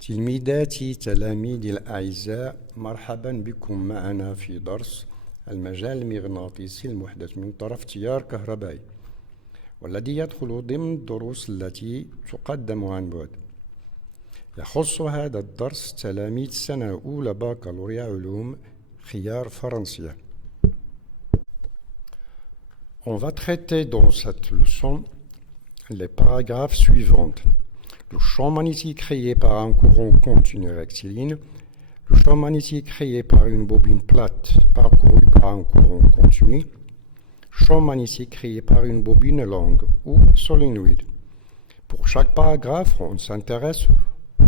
تلميذاتي تلاميذي الأعزاء، مرحبا بكم معنا في درس المجال المغناطيسي المحدث من طرف تيار كهربائي، والذي يدخل ضمن الدروس التي تقدم عن بعد. يخص هذا الدرس تلاميذ سنة أولى بكالوريا علوم خيار فرنسية. On va traiter dans cette leçon les paragraphes suivants. Le champ magnétique créé par un courant continu rectiligne, le champ magnétique créé par une bobine plate parcourue par un courant continu, champ magnétique créé par une bobine longue ou solénoïde. Pour chaque paragraphe, on s'intéresse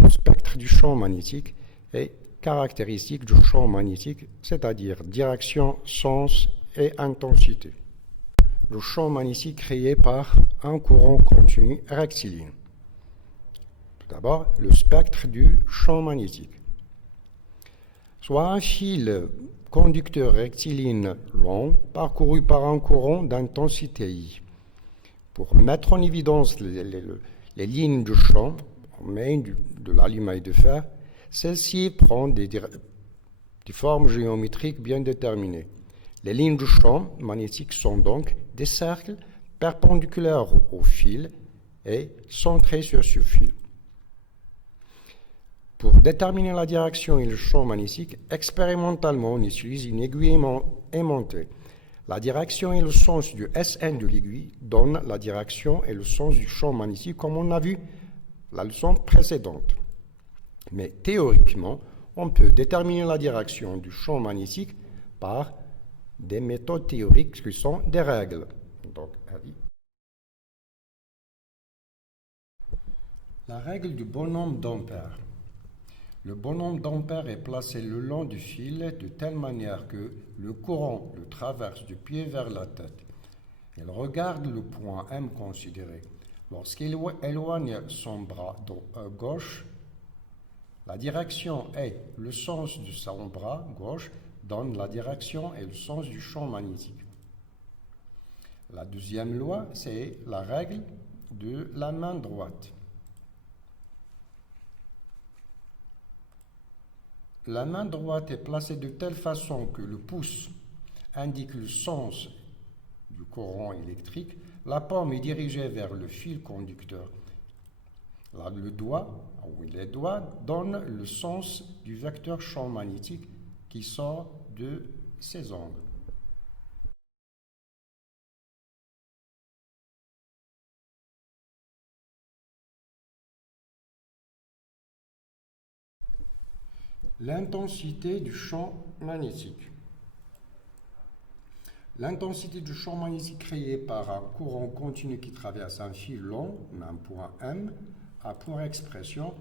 au spectre du champ magnétique et caractéristiques du champ magnétique, c'est-à-dire direction, sens et intensité. Le champ magnétique créé par un courant continu rectiligne. Tout d'abord, le spectre du champ magnétique. Soit un fil conducteur rectiligne long parcouru par un courant d'intensité I. Pour mettre en évidence les lignes du champ, on met de l'aluminium de fer. Celle-ci prend des formes géométriques bien déterminées. Les lignes du champ magnétique sont donc des cercles perpendiculaires au fil et centrés sur ce fil. Pour déterminer la direction et le champ magnétique, expérimentalement, on utilise une aiguille aimantée. La direction et le sens du SN de l'aiguille donnent la direction et le sens du champ magnétique, comme on a vu la leçon précédente. Mais théoriquement, on peut déterminer la direction du champ magnétique par des méthodes théoriques qui sont des règles. Donc, la règle du bonhomme d'Ampère. Le bonhomme d'Ampère est placé le long du fil de telle manière que le courant le traverse du pied vers la tête. Il regarde le point M considéré. Lorsqu'il éloigne son bras gauche, la direction et le sens de son bras gauche donnent la direction et le sens du champ magnétique. La deuxième loi, c'est la règle de la main droite. La main droite est placée de telle façon que le pouce indique le sens du courant électrique, la paume est dirigée vers le fil conducteur. Les doigts donnent le sens du vecteur champ magnétique qui sort de ces angles. L'intensité du champ magnétique. L'intensité du champ magnétique créé par un courant continu qui traverse un fil long, un point M, a pour expression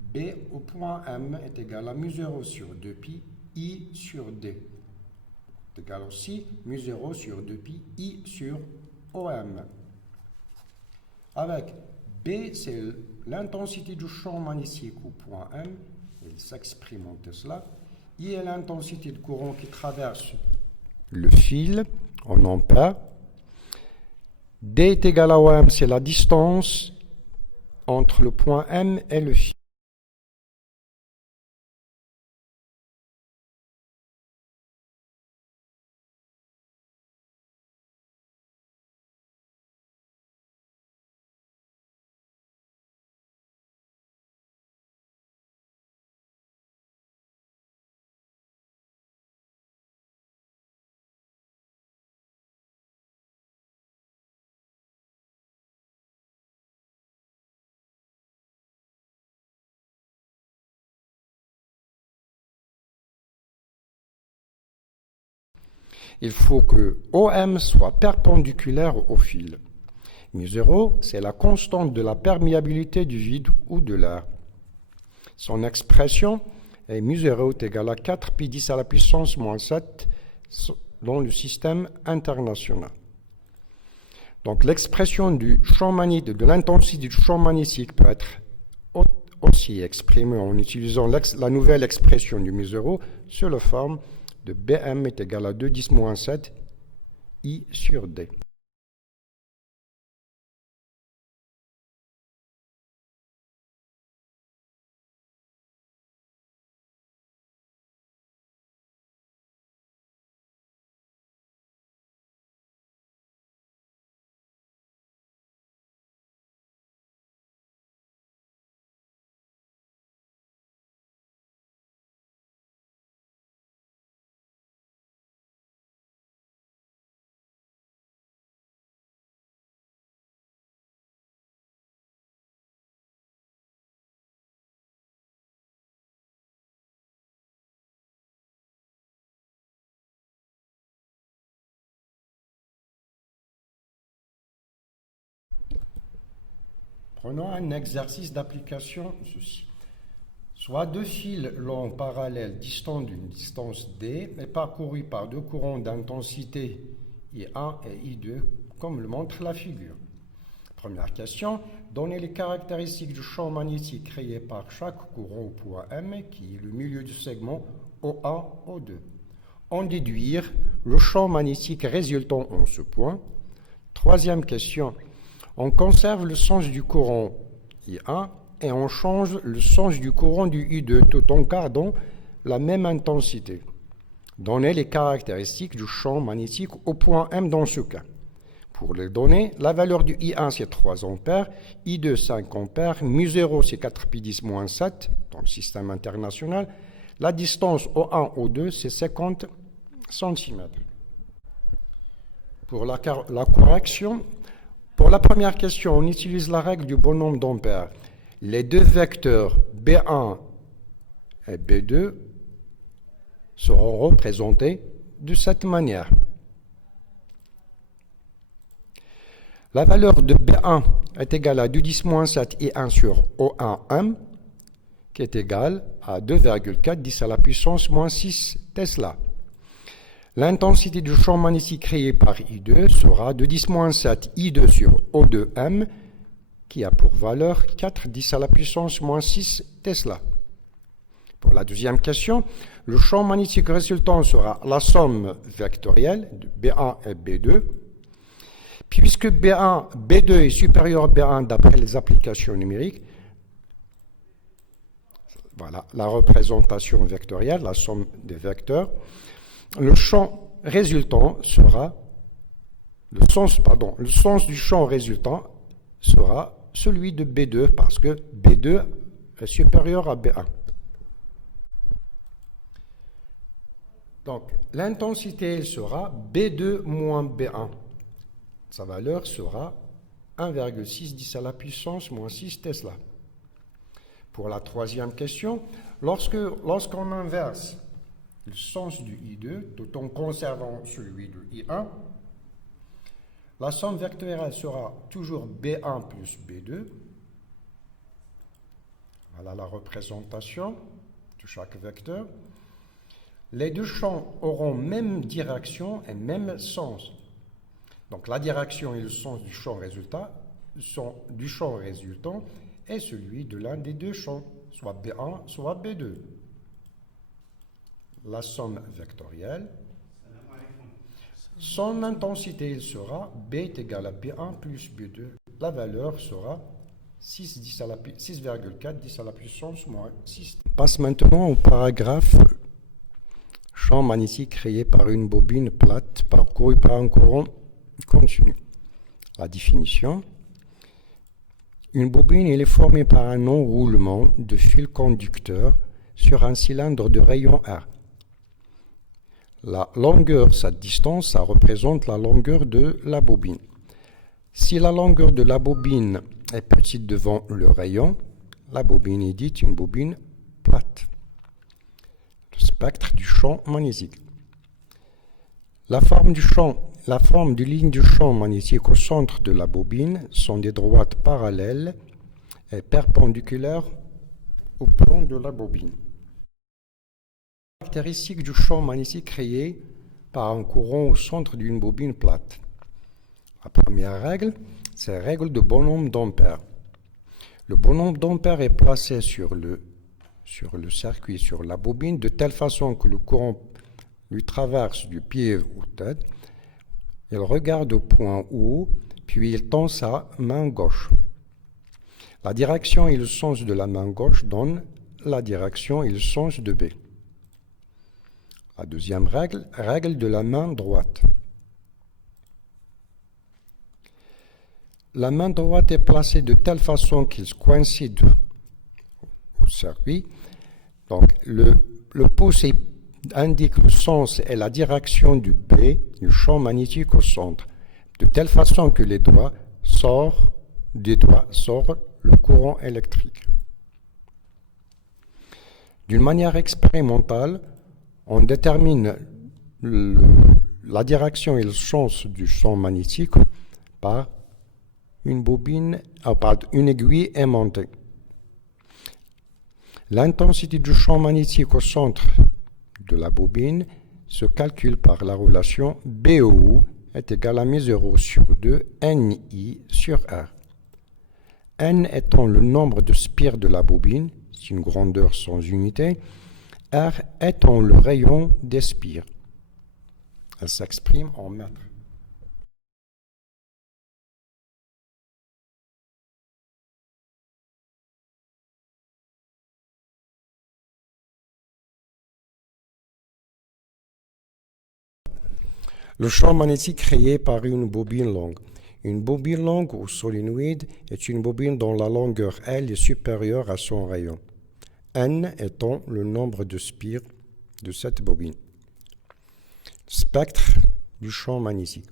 B au point M est égal à mu0 sur 2pi I sur D. C'est égal aussi mu0 sur 2pi I sur OM. Avec B, c'est l'intensité du champ magnétique au point M. Il s'exprime en Tesla. I est l'intensité de courant qui traverse le fil en ampères. D est égal à OM, c'est la distance entre le point M et le fil. Il faut que OM soit perpendiculaire au fil. mu0, c'est la constante de la perméabilité du vide ou de l'air. Son expression est mu0 est égal à 4pi10 à la puissance moins 7 dans le système international. Donc l'expression du champ magnétique, de l'intensité du champ magnétique peut être aussi exprimée en utilisant la nouvelle expression du mu0 sur la forme de Bm est égal à 2,10 moins 7 I sur D. Prenons un exercice d'application, ceci. Soit deux fils longs parallèles distants d'une distance d et parcourus par deux courants d'intensité I1 et I2, comme le montre la figure. Première question, donnez les caractéristiques du champ magnétique créé par chaque courant au point M, qui est le milieu du segment O1, O2. En déduire le champ magnétique résultant en ce point. Troisième question, on conserve le sens du courant I1 et on change le sens du courant du I2 tout en gardant la même intensité. Donnez les caractéristiques du champ magnétique au point M dans ce cas. Pour les donner, la valeur du I1 c'est 3 ampères, I2 5 ampères, mu0 c'est 4π10-7 dans le système international, la distance O1, O2 c'est 50 cm. Pour la correction, pour la première question, on utilise la règle du bonhomme d'Ampère. Les deux vecteurs B1 et B2 seront représentés de cette manière. La valeur de B1 est égale à 2-10-7 I1 sur O1M, qui est égal à 2,4 10 à la puissance moins 6 Tesla. L'intensité du champ magnétique créé par I2 sera 2-10-7 I2 sur O2M, qui a pour valeur 4 10 à la puissance moins 6 Tesla. Pour la deuxième question, le champ magnétique résultant sera la somme vectorielle de B1 et B2. Puisque B2 est supérieur à B1 d'après les applications numériques, voilà la représentation vectorielle, la somme des vecteurs, le champ résultant sera, le sens du champ résultant sera celui de B2 parce que B2 est supérieur à B1. Donc, l'intensité sera B2 moins B1. Sa valeur sera 1,6 10 à la puissance moins 6 Tesla. Pour la troisième question, lorsqu'on inverse le sens du I2 tout en conservant celui de I1, la somme vectorielle sera toujours B1 plus B2. Voilà la représentation de chaque vecteur. Les deux champs auront même direction et même sens. Donc la direction et le sens du champ résultant est celui de l'un des deux champs, soit B1, soit B2. La somme vectorielle, son intensité sera B est égal à B1 plus B2. La valeur sera 6,4 10 à la puissance moins 6. On passe maintenant au paragraphe champ magnétique créé par une bobine plate parcourue par un courant continu. La définition. Une bobine est formée par un enroulement de fil conducteur sur un cylindre de rayon R. La longueur, sa distance, ça représente la longueur de la bobine. Si la longueur de la bobine est petite devant le rayon, la bobine est dite une bobine plate. Le spectre du champ magnétique. La forme des lignes du champ magnétique au centre de la bobine sont des droites parallèles et perpendiculaires au plan de la bobine. Caractéristiques du champ magnétique créé par un courant au centre d'une bobine plate. La première règle, c'est la règle de bonhomme d'Ampère. Le bonhomme d'Ampère est placé sur le circuit, sur la bobine, de telle façon que le courant lui traverse du pied aux têtes. Il regarde au point haut, puis il tend sa main gauche. La direction et le sens de la main gauche donnent la direction et le sens de B. La deuxième règle, règle de la main droite. La main droite est placée de telle façon qu'il coïncide au circuit. Donc, le pouce indique le sens et la direction du B, du champ magnétique au centre, de telle façon que des doigts sort le courant électrique. D'une manière expérimentale, on détermine la direction et le sens du champ magnétique par une aiguille aimantée. L'intensité du champ magnétique au centre de la bobine se calcule par la relation BOU est égal à μ0 sur 2 NI sur R. N étant le nombre de spires de la bobine, c'est une grandeur sans unité, R étant le rayon des spires. Elle s'exprime en mètres. Le champ magnétique créé par une bobine longue. Une bobine longue ou solénoïde est une bobine dont la longueur L est supérieure à son rayon, N étant le nombre de spires de cette bobine. Spectre du champ magnétique.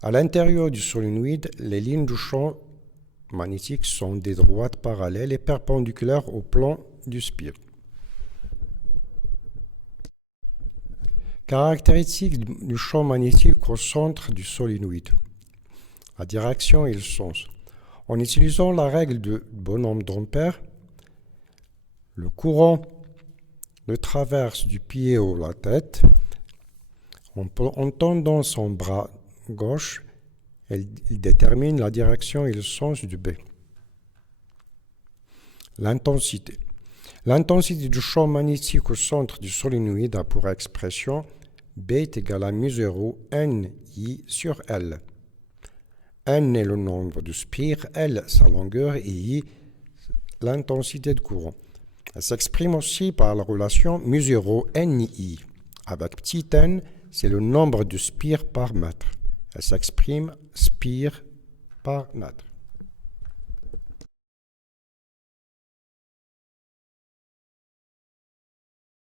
À l'intérieur du solénoïde, les lignes du champ magnétique sont des droites parallèles et perpendiculaires au plan du spire. Caractéristiques du champ magnétique au centre du solénoïde. La direction et le sens. En utilisant la règle de bonhomme d'Ampère, le courant le traverse du pied à la tête. En tendant son bras gauche, il détermine la direction et le sens du B. L'intensité. L'intensité du champ magnétique au centre du solénoïde a pour expression B est égal à μ0 NI sur L. N est le nombre de spires, L sa longueur et I l'intensité de courant. Elle s'exprime aussi par la relation μ0 NI. Avec petit n, c'est le nombre de spires par mètre. Elle s'exprime spire par mètre.